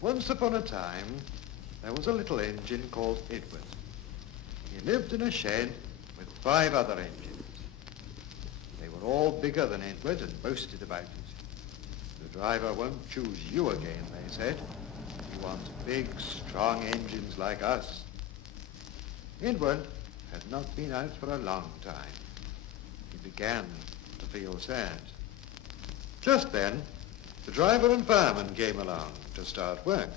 Once upon a time, there was a little engine called Edward. He lived in a shed with 5 other engines. They were all bigger than Edward and boasted about it. The driver won't choose you again, they said. He wants big, strong engines like us. Edward had not been out for a long time. He began to feel sad. Just then, the driver and fireman came along to start work.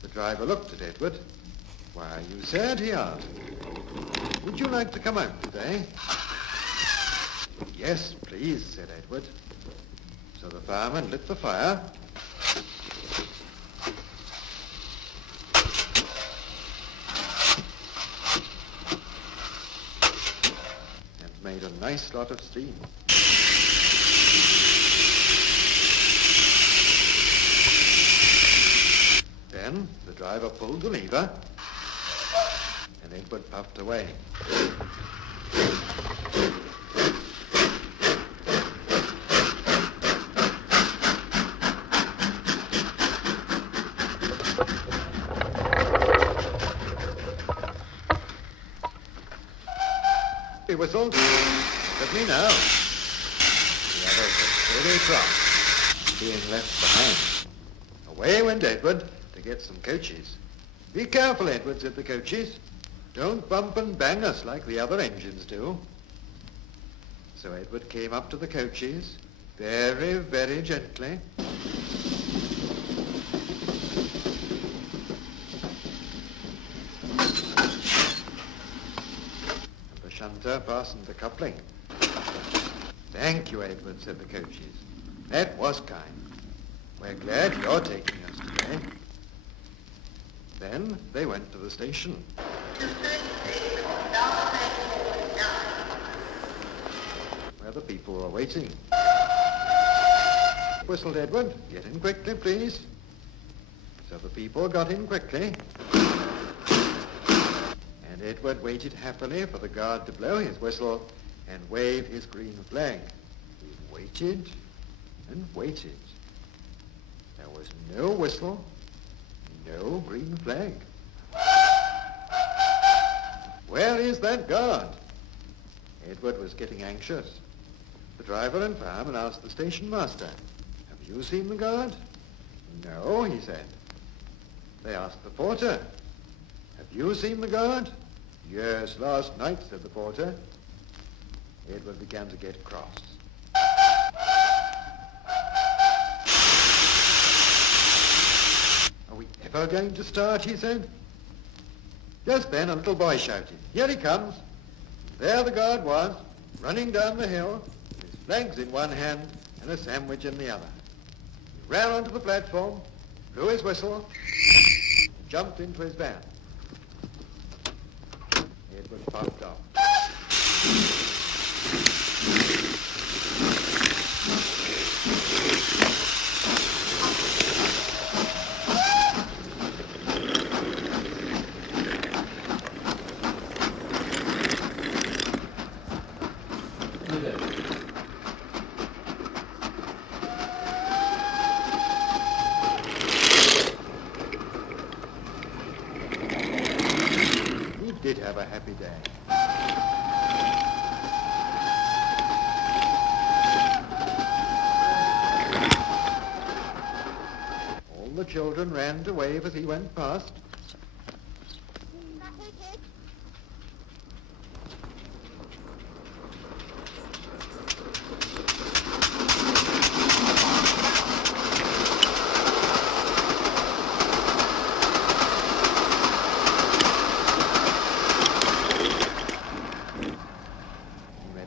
The driver looked at Edward. "Why are you sad?" he asked. "Would you like to come out today?" "Yes, please," said Edward. So the fireman lit the fire and made a nice lot of steam. Then the driver pulled the lever and Edward puffed away. He whistled. "Look at me now." The others were very cross, being left behind. Away went Edward to get some coaches. "Be careful, Edward," said the coaches. "Don't bump and bang us like the other engines do." So Edward came up to the coaches very, very gently. And the shunter fastened the coupling. "Thank you, Edward," said the coaches. "That was kind. We're glad you're taking us today." Then they went to the station. Where the people were waiting. Whistled Edward. "Get in quickly, please." So the people got in quickly. And Edward waited happily for the guard to blow his whistle and wave his green flag. He waited and waited. There was no whistle, no green flag. Where is that guard? Edward was getting anxious. The driver and fireman asked the station master, "Have you seen the guard?" "No," he said. They asked the porter, "Have you seen the guard?" "Yes, last night," said the porter. Edward began to get cross. "Are we ever going to start?" he said. Just then a little boy shouted, "Here he comes!" There the guard was, running down the hill, with his flags in one hand and a sandwich in the other. He ran onto the platform, blew his whistle, and jumped into his van. Edward puffed off. He did have a happy day. All the children ran to wave as he went past.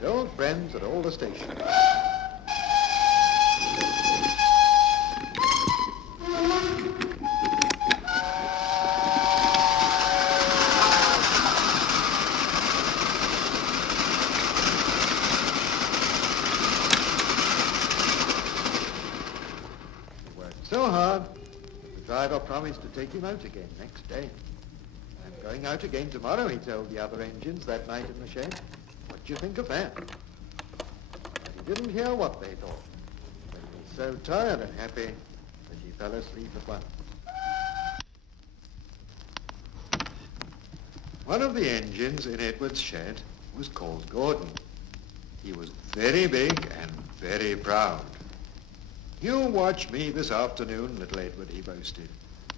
Old friends at all the stations. He worked so hard that the driver promised to take him out again next day. "I'm going out again tomorrow," he told the other engines that night in the shed. "What do you think of that?" But he didn't hear what they thought, but he was so tired and happy that he fell asleep at once. One of the engines in Edward's shed was called Gordon. He was very big and very proud. "You watch me this afternoon, little Edward," he boasted,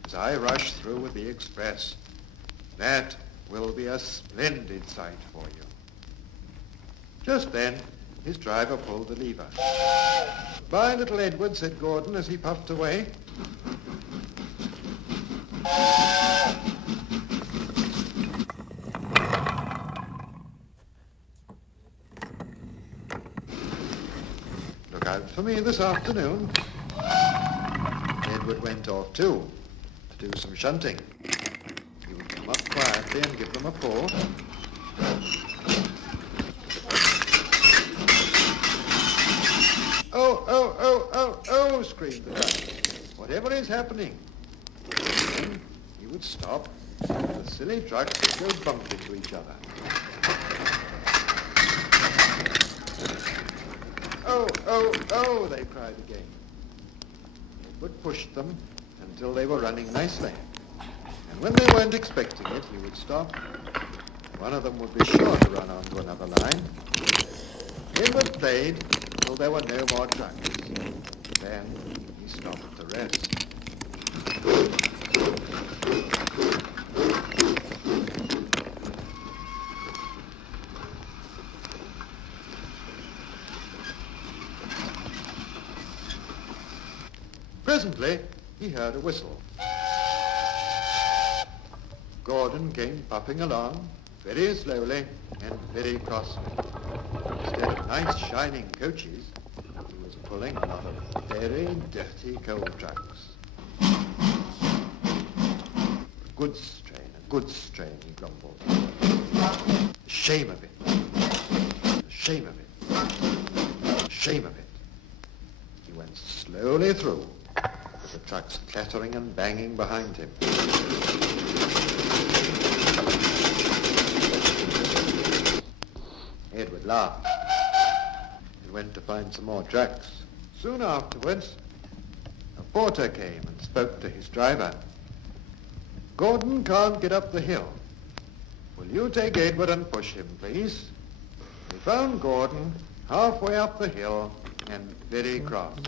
"as I rush through with the express. That will be a splendid sight for you." Just then, his driver pulled the lever. "Bye, little Edward," said Gordon as he puffed away. "Look out for me this afternoon." Edward went off too, to do some shunting. He would come up quietly and give them a pull. "Oh, oh, oh, oh, oh," screamed the driver. "Whatever is happening?" Then he would stop, and the silly trucks would go bump into each other. "Oh, oh, oh," they cried again. Edward pushed them until they were running nicely. And when they weren't expecting it, he would stop. One of them would be sure to run onto another line. Edward played until there were no more trucks. Then he stopped to rest. Presently, he heard a whistle. Gordon came puffing along, very slowly and very crossly. Instead of nice shining coaches, he was pulling a lot of very dirty coal trucks. "A goods train," he grumbled. "Shame of it. Shame of it. Shame of it." He went slowly through, with the trucks clattering and banging behind him. Edward laughed and went to find some more trucks. Soon afterwards, a porter came and spoke to his driver. "Gordon can't get up the hill. Will you take Edward and push him, please?" They found Gordon halfway up the hill and very cross.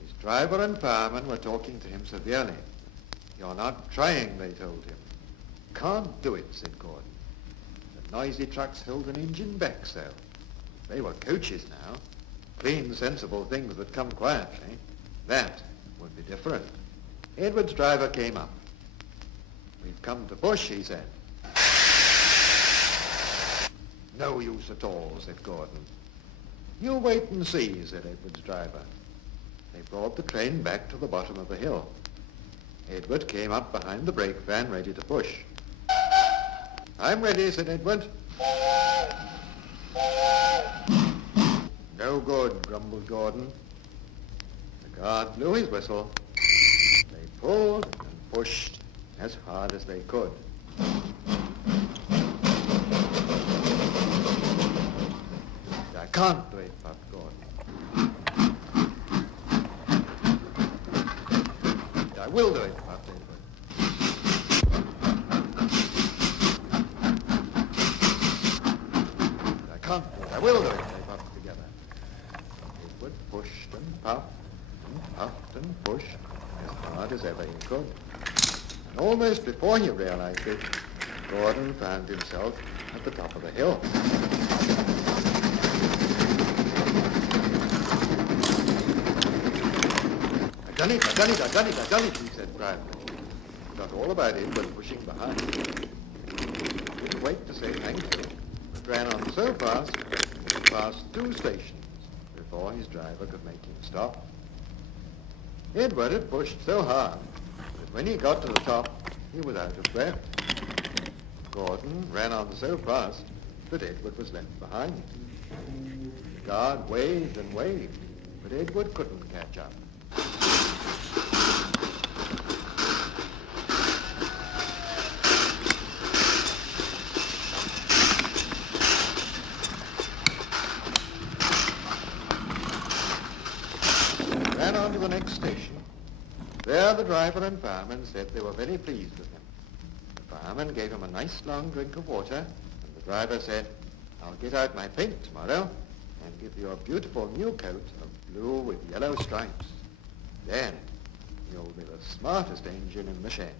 His driver and fireman were talking to him severely. "You're not trying," they told him. "Can't do it," said Gordon. "The noisy trucks held an engine back so. They were coaches now, clean, sensible things that come quietly. That would be different." Edward's driver came up. "We've come to push," he said. "No use at all," said Gordon. "You wait and see," said Edward's driver. They brought the train back to the bottom of the hill. Edward came up behind the brake van ready to push. "I'm ready," said Edward. "No good," grumbled Gordon. The guard blew his whistle. They pulled and pushed as hard as they could. "I can't do it," puffed Gordon. "I will do it," puffed Edward. "I can't do it. I will do it," they puffed together. Edward pushed and puffed and pushed as hard as ever he could. And almost before he realized it, Gordon found himself at the top of the hill. "I've done it, I've done it, I've done it, I've done it," he said proudly. He forgot all about Edward pushing behind. He didn't wait to say thank you, but ran on so fast that he passed 2 stations before his driver could make him stop. Edward had pushed so hard that when he got to the top, he was out of breath. Gordon ran on so fast that Edward was left behind. The guard waved and waved, but Edward couldn't catch up. next station. There the driver and fireman said they were very pleased with him. The fireman gave him a nice long drink of water, and the driver said, I'll get out my paint tomorrow and give you a beautiful new coat of blue with yellow stripes. Then you'll be the smartest engine in the shed.